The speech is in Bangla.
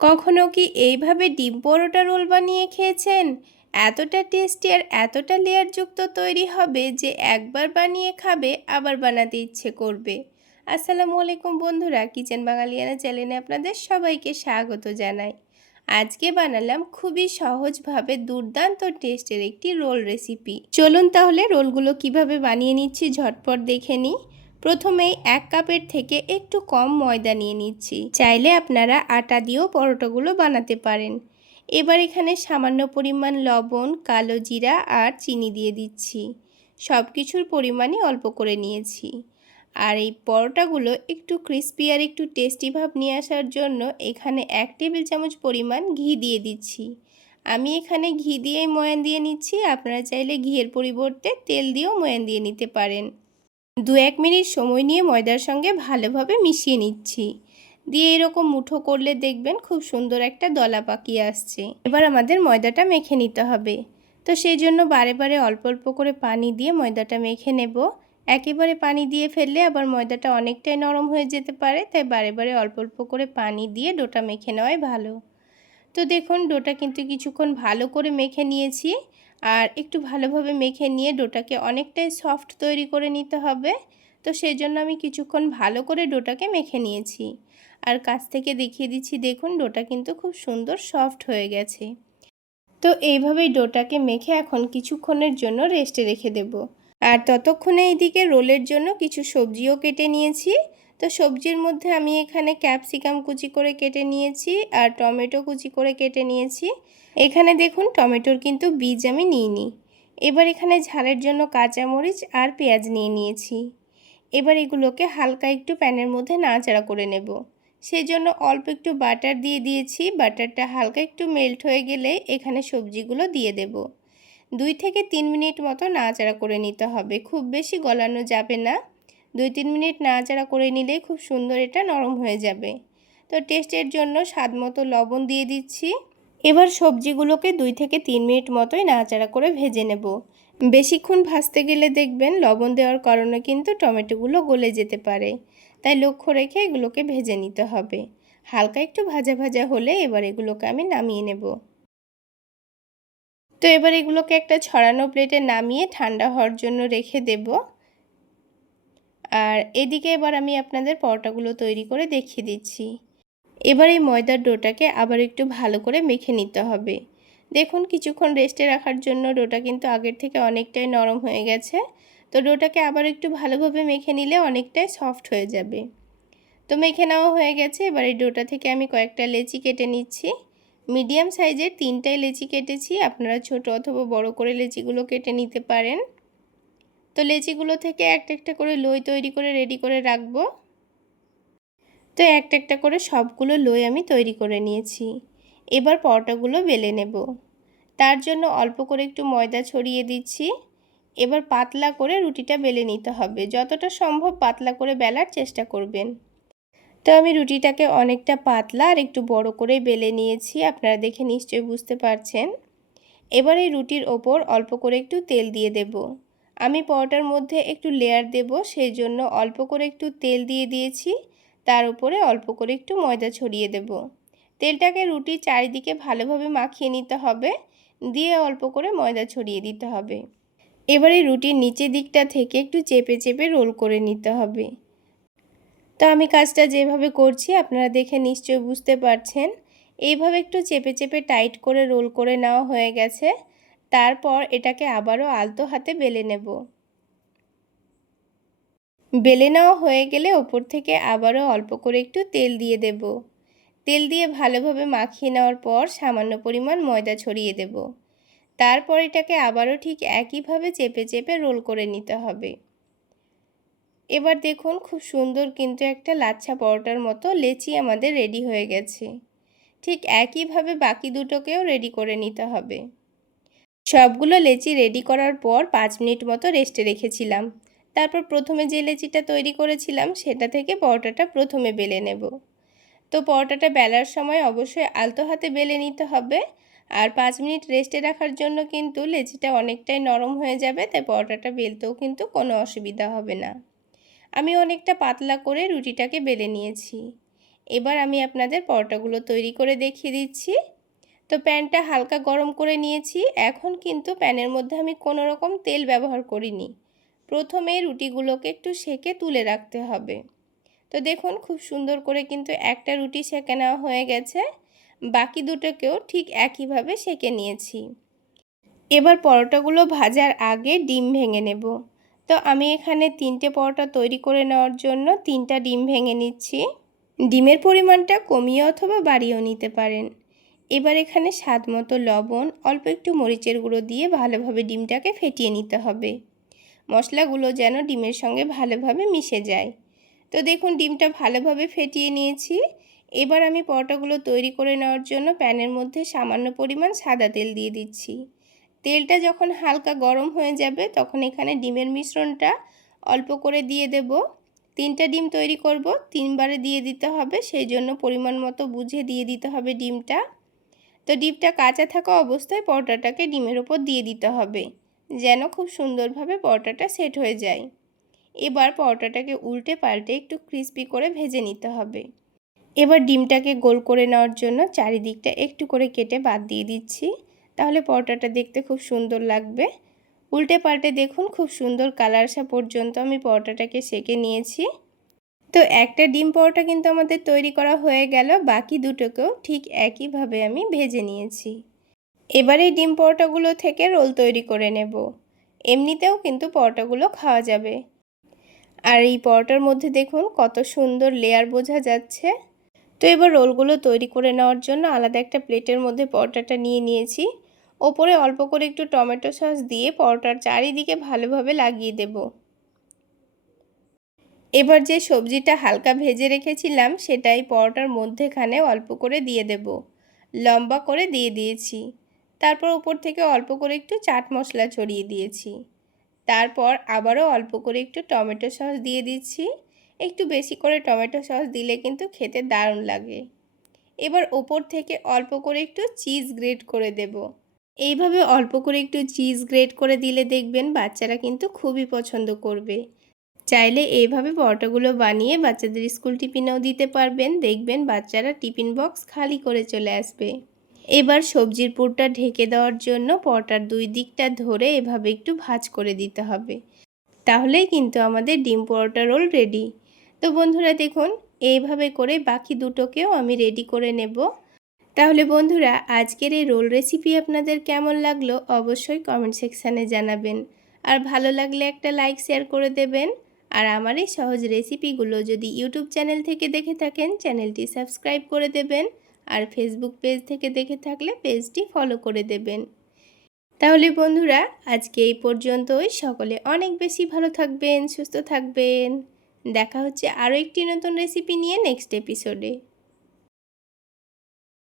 কখনো কি এইভাবে ডিম পরোটা রোল বানিয়ে খেয়েছেন? এতটা টেস্টি আর এতটা লেয়ারযুক্ত তৈরি হবে যে একবার বানিয়ে খাবে, আবার বানাতে ইচ্ছে করবে। আসসালামু আলাইকুম বন্ধুরা, কিচেন বাঙালিয়ানা চ্যানেলে আপনাদের সবাইকে স্বাগত জানাই। আজকে বানালাম খুবই সহজভাবে দুর্দান্ত টেস্টের একটি রোল রেসিপি। চলুন তাহলে রোলগুলো কীভাবে বানিয়ে নিচ্ছি ঝটপট দেখে নিই। প্রথমেই এক কাপের থেকে একটু কম ময়দা নিয়ে নিচ্ছি। চাইলে আপনারা আটা দিয়েও পরোটাগুলো বানাতে পারেন। এবার এখানে সামান্য পরিমাণ লবণ, কালো জিরা আর চিনি দিয়ে দিচ্ছি। সব কিছুর পরিমাণই অল্প করে নিয়েছি। আর এই পরোটাগুলো একটু ক্রিস্পি আর একটু টেস্টি ভাব নিয়ে আসার জন্য এখানে এক টেবিল চামচ পরিমাণ ঘি দিয়ে দিচ্ছি। আমি এখানে ঘি দিয়েই ময়ান দিয়ে নিচ্ছি। আপনারা চাইলে ঘিয়ের পরিবর্তে তেল দিয়েও ময়ান দিয়ে নিতে পারেন। দু এক মিনিট সময় নিয়ে ময়দার সঙ্গে ভালোভাবে মিশিয়ে নিচ্ছি। দিয়ে এরকম মুঠো করলে দেখবেন খুব সুন্দর একটা দলা পাকিয়ে আসছে। এবার আমাদের ময়দাটা মেখে নিতে হবে। তো সেই জন্য বারে বারে অল্প অল্প করে পানি দিয়ে ময়দাটা মেখে নেব। একেবারে পানি দিয়ে ফেললে আবার ময়দাটা অনেকটাই নরম হয়ে যেতে পারে, তাই বারে বারে অল্প অল্প করে পানি দিয়ে ডোটা মেখে নেওয়াই ভালো। তো দেখুন, ডোটা কিন্তু কিছুক্ষণ ভালো করে মেখে নিয়েছি। আর একটু ভালোভাবে মেখে নিয়ে ডোটাকে অনেকটাই সফট তৈরি করে নিতে হবে। তো সেই জন্য আমি কিছুক্ষণ ভালো করে ডোটাকে মেখে নিয়েছি। আর কাছ থেকে দেখিয়ে দিচ্ছি, দেখুন ডোটা কিন্তু খুব সুন্দর সফট হয়ে গেছে। তো এইভাবেই ডোটাকে মেখে এখন কিছুক্ষণের জন্য রেস্টে রেখে দেব। আর ততক্ষণে এইদিকে রোলের জন্য কিছু সবজিও কেটে নিয়েছি। তো সবজির মধ্যে আমি এখানে ক্যাপসিকাম কুচি করে কেটে নিয়েছি আর টমেটো কুচি করে কেটে নিয়েছি। এখানে দেখুন টমেটোর কিন্তু বীজ আমি নিইনি। এবার এখানে ঝালের জন্য কাঁচামরিচ আর পেঁয়াজ নিয়ে নিয়েছি। এবার এগুলোকে হালকা একটু প্যানের মধ্যে নাড়াচাড়া করে নেব। সেই জন্য অল্প একটু বাটার দিয়ে দিয়েছি। বাটারটা হালকা একটু মেল্ট হয়ে গেলে এখানে সবজিগুলো দিয়ে দেব। দুই থেকে তিন মিনিট মতো নাড়াচাড়া করে নিতে হবে। খুব বেশি গলানো যাবে না। দুই তিন মিনিট নাড়াচাড়া করে নিলেই খুব সুন্দর এটা নরম হয়ে যাবে। তো টেস্টের জন্য স্বাদ মতো লবণ দিয়ে দিচ্ছি। এবার সবজিগুলোকে দুই থেকে তিন মিনিট মতোই নাড়াচাড়া করে ভেজে নেব। বেশিক্ষণ ভাজতে গেলে দেখবেন লবণ দেওয়ার কারণে কিন্তু টমেটোগুলো গলে যেতে পারে। তাই লক্ষ্য রেখে এগুলোকে ভেজে নিতে হবে। হালকা একটু ভাজা ভাজা হলে এবার এগুলোকে আমি নামিয়ে নেব। তো এবার এগুলোকে একটা ছড়ানো প্লেটে নামিয়ে ঠান্ডা হওয়ার জন্য রেখে দেব। আর এদিকে এবার আমি আপনাদের পরোটাগুলো তৈরি করে দেখিয়ে দিচ্ছি। এবার এই ময়দার ডোটাকে আবার একটু ভালো করে মেখে নিতে হবে। দেখুন, কিছুক্ষণ রেস্টে রাখার জন্য ডোটা কিন্তু আগের থেকে অনেকটাই নরম হয়ে গেছে। তো ডোটাকে আবার একটু ভালোভাবে মেখে নিলে অনেকটাই সফট হয়ে যাবে। তো মেখে নেওয়া হয়ে গেছে। এবার এই ডোটা থেকে আমি কয়েকটা লেচি কেটে নিচ্ছি। মিডিয়াম সাইজের তিনটাই লেচি কেটেছি। আপনারা ছোট অথবা বড় করে লেচিগুলো কেটে নিতে পারেন। তো লেচিগুলো থেকে একটা একটা করে লই তৈরি করে রেডি করে রাখব। তো একটা একটা করে সবগুলো লই আমি তৈরি করে নিয়েছি। এবার পরোটাগুলো বেলে নেব। তার জন্য অল্প করে একটু ময়দা ছড়িয়ে দিচ্ছি। এবার পাতলা করে রুটিটা বেলে নিতে হবে। যতটা সম্ভব পাতলা করে বেলার চেষ্টা করবেন। তো আমি রুটিটাকে অনেকটা পাতলা আর একটু বড় করে বেলে নিয়েছি। আপনারা দেখে নিশ্চয়ই বুঝতে পারছেন। এবার এই রুটির ওপর অল্প করে একটু তেল দিয়ে দেব। আমি পরোটার মধ্যে একটু লেয়ার দেব সেই জন্য অল্প করে একটু তেল দিয়ে দিয়েছি। তার উপরে অল্প করে একটু ময়দা ছড়িয়ে দেব। তেলটাকে রুটির চারিদিকে ভালোভাবে মাখিয়ে নিতে হবে। দিয়ে অল্প করে ময়দা ছড়িয়ে দিতে হবে। এবারে রুটির নিচের দিকটা থেকে একটু চেপে চেপে রোল করে নিতে হবে। তো আমি কাজটা যেভাবে করছি, আপনারা দেখে নিশ্চয়ই বুঝতে পারছেন। এইভাবে একটু চেপে চেপে টাইট করে রোল করে নেওয়া হয়ে গেছে। তারপর এটাকে আবারও আলতো হাতে বেলে নেব। বেলে নেওয়া হয়ে গেলে ওপর থেকে আবারও অল্প করে একটু তেল দিয়ে দেব। তেল দিয়ে ভালোভাবে মাখিয়ে নেওয়ার পর সামান্য পরিমাণ ময়দা ছড়িয়ে দেব। তারপর এটাকে আবারও ঠিক একইভাবে চেপে চেপে রোল করে নিতে হবে। এবার দেখুন খুব সুন্দর কিন্তু একটা লাচ্ছা পরোটার মতো লেচি আমাদের রেডি হয়ে গেছে। ঠিক একইভাবে বাকি দুটোকেও রেডি করে নিতে হবে। সবগুলো লেচি রেডি করার পর পাঁচ মিনিট মতো রেস্টে রেখেছিলাম। তারপর প্রথমে যে লেচিটা তৈরি করেছিলাম, সেটা থেকে পরোটাটা প্রথমে বেলে নেব। তো পরোটাটা বেলার সময় অবশ্যই আলতো হাতে বেলে নিতে হবে। আর পাঁচ মিনিট রেস্টে রাখার জন্য কিন্তু লেচিটা অনেকটাই নরম হয়ে যাবে, তাই পরোটাটা বেলতেও কিন্তু কোনো অসুবিধা হবে না। আমি অনেকটা পাতলা করে রুটিটাকে বেলে নিয়েছি। এবার আমি আপনাদের পরোটাগুলো তৈরি করে দেখিয়ে দিচ্ছি। তো প্যানটা হালকা গরম করে নিয়েছি। এখন কিন্তু প্যানের মধ্যে আমি কোনো রকম তেল ব্যবহার করিনি। প্রথমে রুটিগুলোকে একটু সেকে তুলে রাখতে হবে। তো দেখুন, খুব সুন্দর করে কিন্তু একটা রুটি সেকে নেওয়া হয়ে গেছে। বাকি দুটোকেও ঠিক একইভাবে সেকে নিয়েছি। এবার পরোটাগুলো ভাজার আগে ডিম ভেঙে নেব। তো আমি এখানে তিনটে পরোটা তৈরি করে নেওয়ার জন্য তিনটা ডিম ভেঙে নিচ্ছি। ডিমের পরিমাণটা কমিয়ে অথবা বাড়িয়েও নিতে পারেন। এবার এখানে স্বাদ মতো লবণ, অল্প একটু মরিচের গুঁড়ো দিয়ে ভালোভাবে ডিমটাকে ফেটিয়ে নিতে হবে। মশলাগুলো যেন ডিমের সঙ্গে ভালোভাবে মিশে যায়। তো দেখুন, ডিমটা ভালোভাবে ফেটিয়ে নিয়েছি। এবার আমি পরোটাগুলো তৈরি করে নেওয়ার জন্য প্যানের মধ্যে সামান্য পরিমাণ সাদা তেল দিয়ে দিচ্ছি। তেলটা যখন হালকা গরম হয়ে যাবে, তখন এখানে ডিমের মিশ্রণটা অল্প করে দিয়ে দেব। তিনটা ডিম তৈরি করব, তিনবারে দিয়ে দিতে হবে। সেই জন্য পরিমাণ মতো বুঝে দিয়ে দিতে হবে ডিমটা। তো ডিমটা কাঁচা থাকা অবস্থায় পরোটাটাকে ডিমের ওপর দিয়ে দিতে হবে, যেন খুব সুন্দরভাবে পরোটাটা সেট হয়ে যায়। এবার পরোটাটাকে উল্টে পাল্টে একটু ক্রিস্পি করে ভেজে নিতে হবে। এবার ডিমটাকে গোল করে নেওয়ার জন্য চারিদিকটা একটু করে কেটে বাদ দিয়ে দিচ্ছি। তাহলে পরোটাটা দেখতে খুব সুন্দর লাগবে। উল্টে পাল্টে দেখুন, খুব সুন্দর কালার আসা পর্যন্ত আমি পরোটাটাকে সেকে নিয়েছি। তো একটা ডিম পরোটা কিন্তু আমাদের তৈরি করা হয়ে গেল, বাকি দুটোকেও ঠিক একইভাবে আমি ভেজে নিয়েছি। এবার এই ডিম পরোটাগুলো থেকে রোল তৈরি করে নেব। এমনিতেও কিন্তু পরোটাগুলো খাওয়া যাবে। আর এই পরোটার মধ্যে দেখুন কত সুন্দর লেয়ার বোঝা যাচ্ছে। তো এবার রোলগুলো তৈরি করে নেওয়ার জন্য আলাদা একটা প্লেটের মধ্যে পরোটাটা নিয়ে নিয়েছি। ওপরে অল্প করে একটু টমেটো সস দিয়ে পরোটার চারিদিকে ভালোভাবে লাগিয়ে দেব। এবার যে সবজিটা হালকা ভেজে রেখেছিলাম, সেটাই পরোটার মধ্যেখানে অল্প করে দিয়ে দেব। লম্বা করে দিয়ে দিয়েছি। তারপর উপর থেকে অল্প করে একটু চাট মশলা ছড়িয়ে দিয়েছি। তারপর আবারও অল্প করে একটু টমেটো সস দিয়ে দিচ্ছি। একটু বেশি করে টমেটো সস দিলে কিন্তু খেতে দারুণ লাগে। এবার ওপর থেকে অল্প করে একটু চিজ গ্রেট করে দেব। এইভাবে অল্প করে একটু চিজ গ্রেট করে দিলে দেখবেন বাচ্চারা কিন্তু খুবই পছন্দ করবে। চাইলে এইভাবে পরোটাগুলো বানিয়ে বাচ্চাদের স্কুল টিফিনেও দিতে পারবেন। দেখবেন বাচ্চারা টিফিন বক্স খালি করে চলে আসবে। এবার সবজির পুরটা ঢেকে দেওয়ার জন্য পরোটার দুই দিকটা ধরে এভাবে একটু ভাজ করে দিতে হবে। তাহলেই কিন্তু আমাদের ডিম পরোটা রোল রেডি। তো বন্ধুরা দেখুন, এইভাবে করে বাকি দুটোকেও আমি রেডি করে নেব। তাহলে বন্ধুরা, আজকের এই রোল রেসিপি আপনাদের কেমন লাগল অবশ্যই কমেন্ট সেকশানে জানাবেন। আর ভালো লাগলে একটা লাইক, শেয়ার করে দেবেন। আর আমার এই সহজ রেসিপিগুলো যদি ইউটিউব চ্যানেল থেকে দেখে থাকেন চ্যানেলটি সাবস্ক্রাইব করে দেবেন আর ফেসবুক পেজ থেকে দেখে থাকলে পেজটি ফলো করে দেবেন। তাহলে বন্ধুরা, আজকে এই পর্যন্তই। সকলে অনেক বেশি ভালো থাকবেন, সুস্থ থাকবেন। দেখা হচ্ছে আরও একটি নতুন রেসিপি নিয়ে নেক্সট এপিসোডে